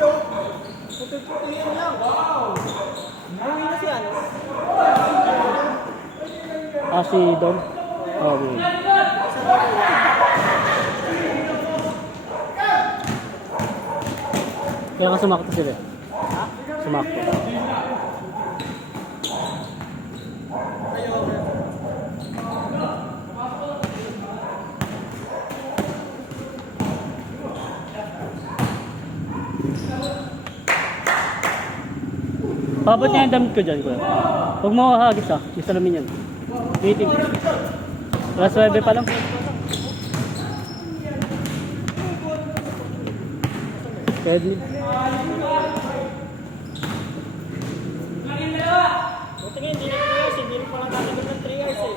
Puti-puti yan lang. Wow! Hindi na si ano? Si Dom. Okay. Kaya ka sumakto sila. Sumakto. Pabat niya yung damit ko dyan, kuya. Huwag mo hagis yung salamin yan. Meeting. Alas 9 pa lang. Pwede. Buti nga, hindi na 3 hours. Hindi na pala kakagod ng 3 hours eh.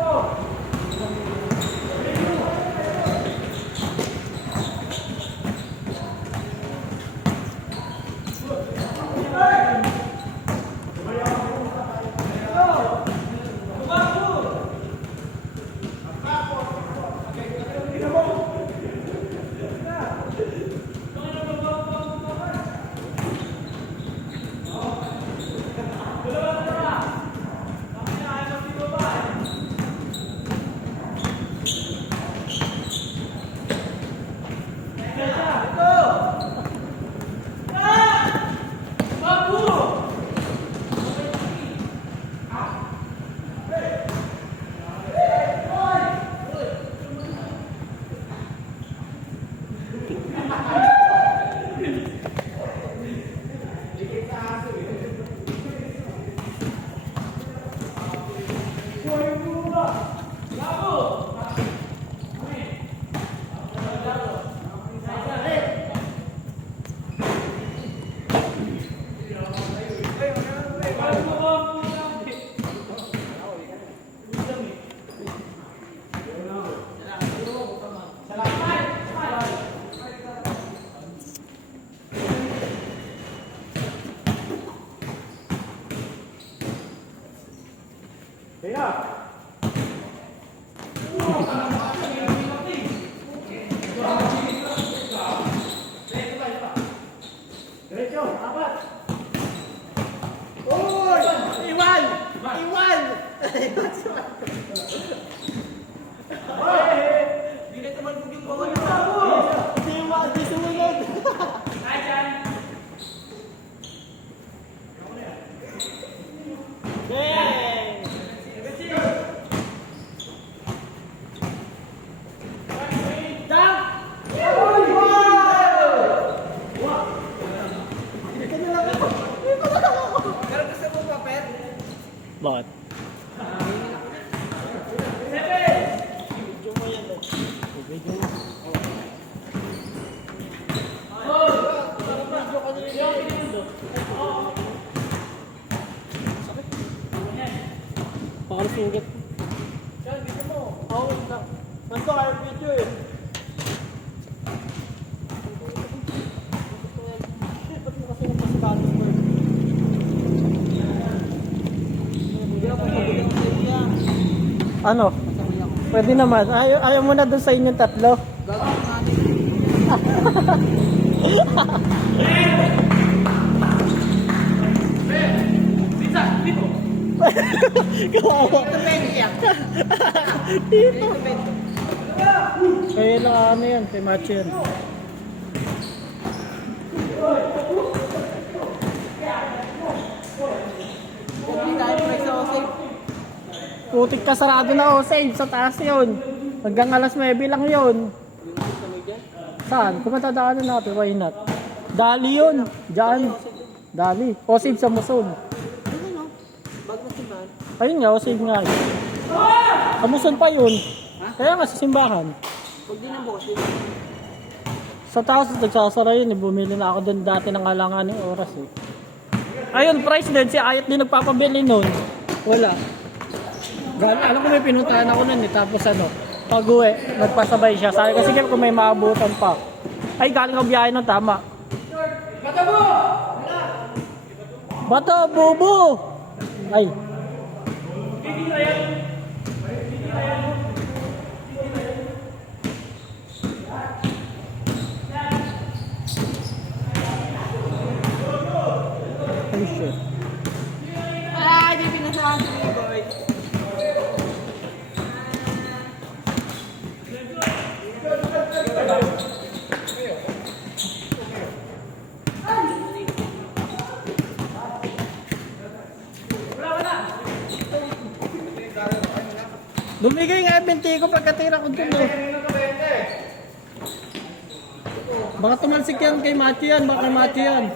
Go! singit. Yan, dito mo. Oo, nandito kayo video eh. Ba't mo kasi napasagalos mo eh? Hindi ako pagpapagyan ko sa iya. Ano? Pwede naman. Ayaw mo na dun sa inyong tatlo. Gagawin natin. Pizza, dito. Kawawa. Ito pwede yan. Dito. Ito pwede. Kaya lang ano yan, kay Macho yan. Hindi tayo price sa Osay. Putik ka sarado na o save sa taas yun. Hanggang alas 9 lang yun. Saan? Kung matadaanan natin, why not? Dali yun. Diyan. Dali. O save sa Muson. Ano? Bago na simbahan? Ayun nga, o save nga yun. Sa Muson pa yun. Kaya nga sa simbahan. Huwag din ang bukas yun. Sa taas, nagsasara yun. Bumili na ako doon dati ng alanganing oras eh. Ayun, price din. Si Ayat din nagpapabili nun. Wala. Alam ko may pinuntahan ako nun eh. Tapos ano, pag-uwi, nagpasabay siya. Sabi ko, sige kung may maabutan pa. Ay, galing ako biyahe nun, tama. Bata mo! Bato, bubo! Ay. Ay, shit. Ay, di pinasahan si boy. Lumigay nga 20 ko pagkatira ko dun eh. Baka tumalsik yan kay Macho yan, baka kay Macho yan.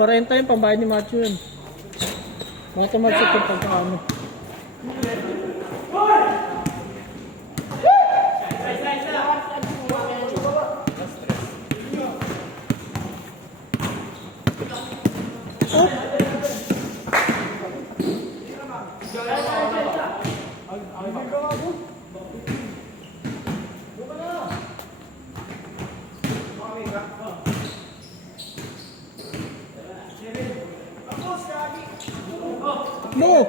40 yung pambayad ni Macho yan. Baka tumalsik yung pagkakano. No!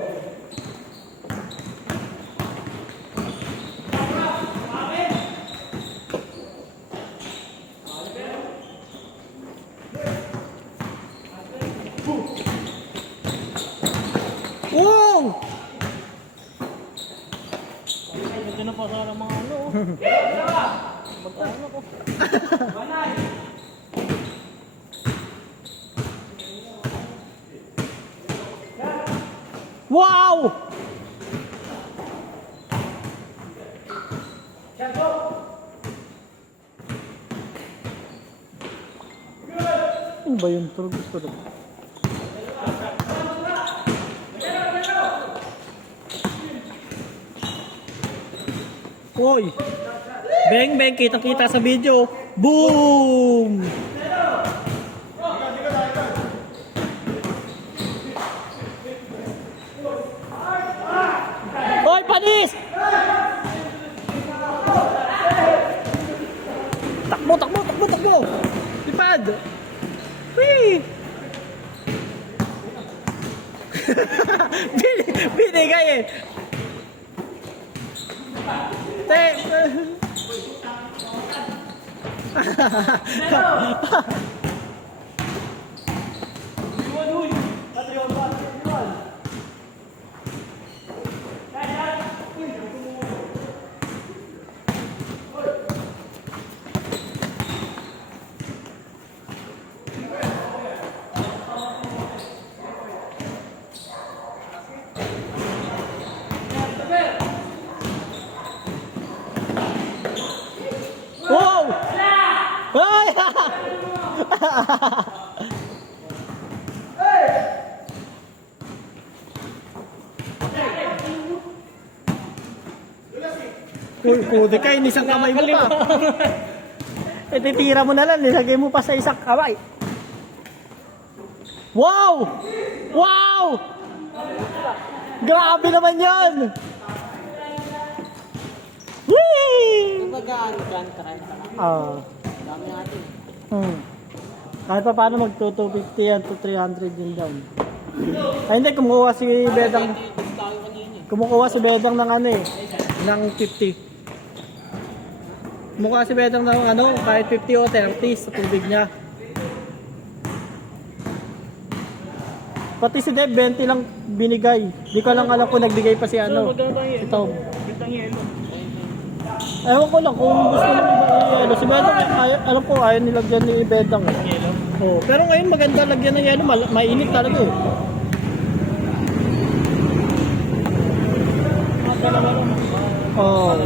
Wow! Ito na pa sana mga ano. Magkano ko? Wow! Ano ba yun? Pero gusto na. Uy! Beng beng, kita-kita sa video. Boom! Hoy, panis! Takbo, takbo, takbo, takbo! Lipad! Whee! Binigay eh! Wow! Ay! Puti ka, isang kamay mo pa. E titira mo na lang, nilagay mo pa sa isang kamay. Wow! Wow! Grabe naman yan! Whee! Kumbaga, ano dyan, try ka lang. Dami natin. Kahit pa paano mag-250 yan to 300 din down. Ay hindi, kumukuha si Bedang. Tayo kanina eh. Kumukuha si Bedang ng ano eh, ng 50. Kumukuha si Bedang ng ano, kahit 50 o 30 sa tubig niya. Pati si Deb, 20 lang binigay. Di ko lang alam kung nagbigay pa si ano, si Tom. Bintang yelo. Ewan ko lang kung gusto nila i-yelo. Si Bedang, alam ko ayaw nilagyan ni Bedang. Yelo. Oh, pero ngayon maganda lagyan ng yelo, mainit talaga eh. Dalawa lang. Oh.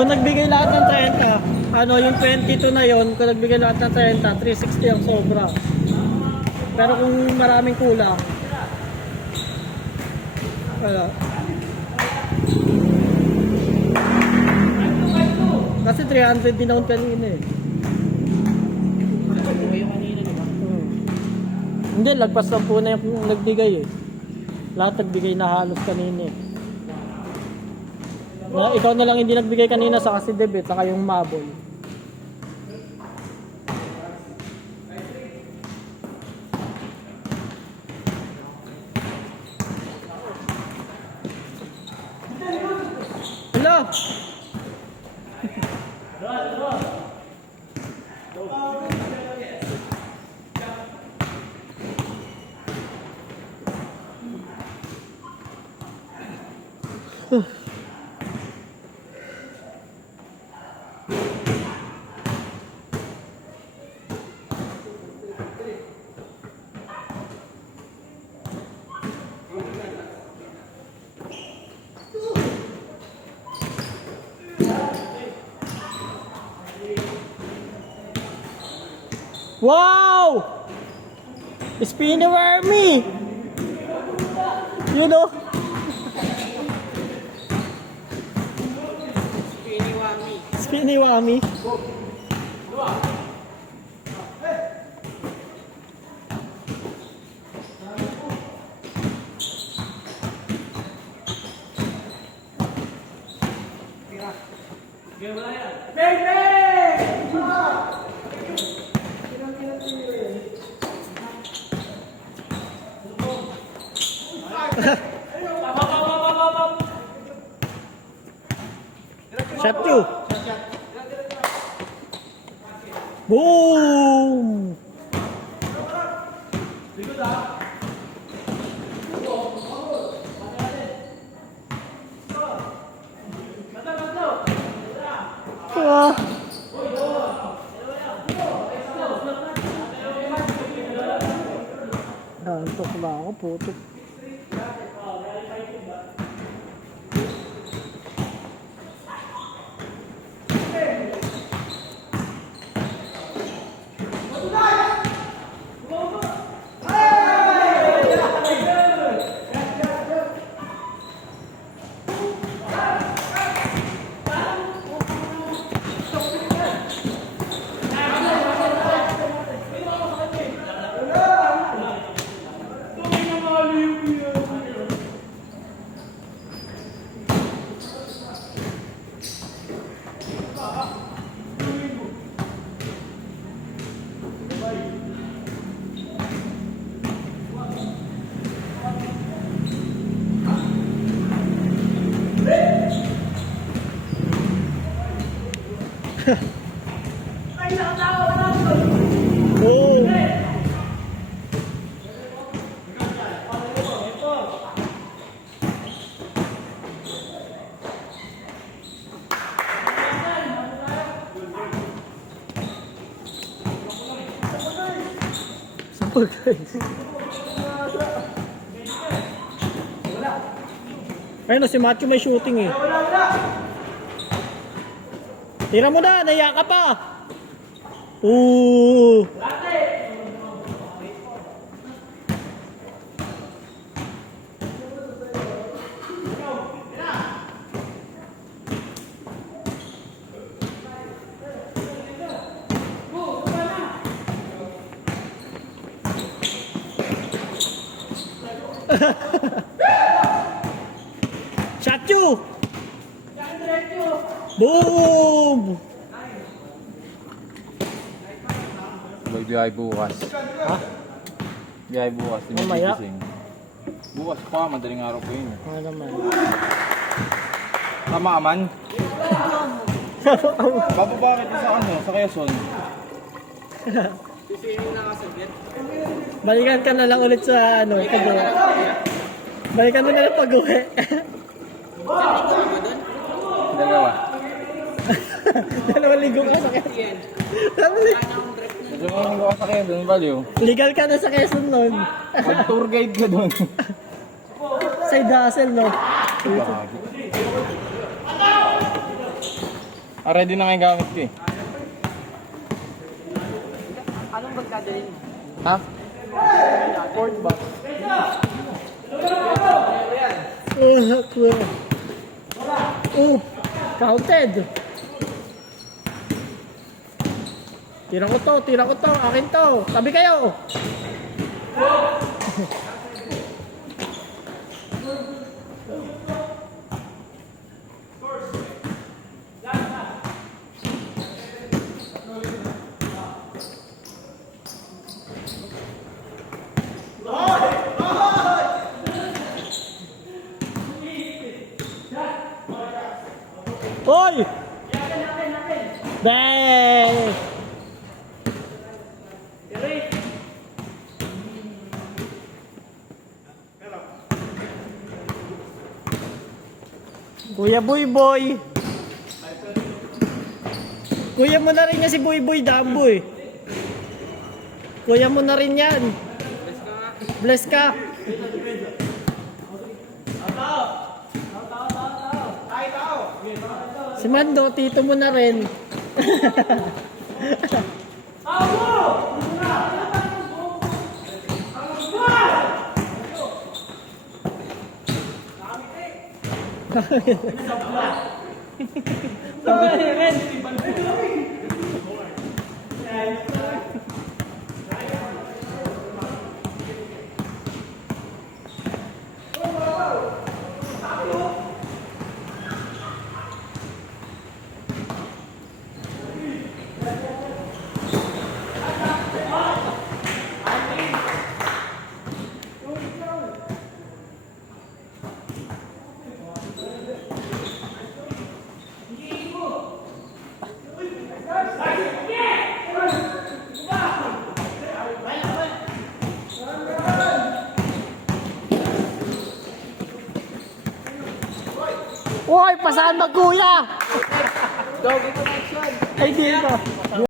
Kung nagbigay lahat ng 30, ano yung 22 na yon, kung nagbigay lahat ng 30, 360 ang sobra. Pero kung maraming kulang, wala. Kasi 300 din ako kanina eh. Kayo kanina, di ba? Hindi, lagpas lang po na yung nagbigay eh. Lahat nagbigay na halos kanina eh. Ikaw na lang hindi nagbigay kanina sa kasi debit, saka yung mabol. Hello! Wow! Spinny wormy! You know? Spinny wormy. Shot you. Boom! Ah. Antok na ako, puto. Oh. Super guys. Ayun na, si Macho may shooting eh. Tira mo na, naiya ka pa. Ooh. Shot you! Boom! Biyay bukas. Ha? Biyay bukas. Mamaya? Tinigising. Bukas pa, madaling araw ko yun. Ano naman? Tama man. Bababa kita sa ano, sa Quezon. Balikan ka na lang ulit sa ano, pag-uwi. Balikan mo na lang pag-uwi. Dalawa. Dalawang ligo ka sa Quezon. Dalawang linggo ka sa Quezon, value. Legal ka na sa Quezon nun. Mag-tour guide ka doon. Side hustle, no? Ready na nga yung gamit ko eh. Anong magdadalhin mo? Ha? Ford box. Counted. Tira ko to, akin to. Tabi kayo. Hoy! Bang! Kuya Boy Boy. Kuya mo na rin yan si Boy Boy Damboy. Kuya mo na rin yan. Bless ka. Si Mando, tito mo na rin. Uy, pasahan mag kuya! Doggy connection. Ay, dito.